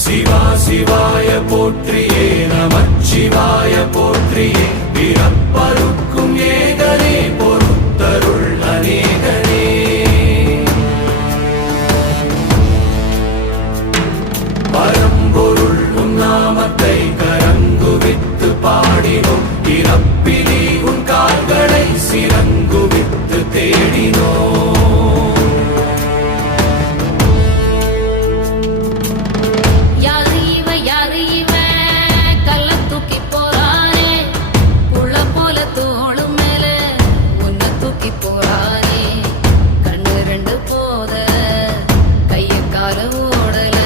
சிவா சிவாய போற்றியே நமச்சிவாய போற்றியே பிறப்பருக்கும் ஏகனே பொறுத்தருள் அநேகனே பரம்பொருள் உன் நாமத்தை கரங்குவித்து பாடினோம் இறப்பிலி உன் கால்களை சிறங்குவித்து தேடினோம் கண்ணு ரெண்டு போத கைய கால ஓடல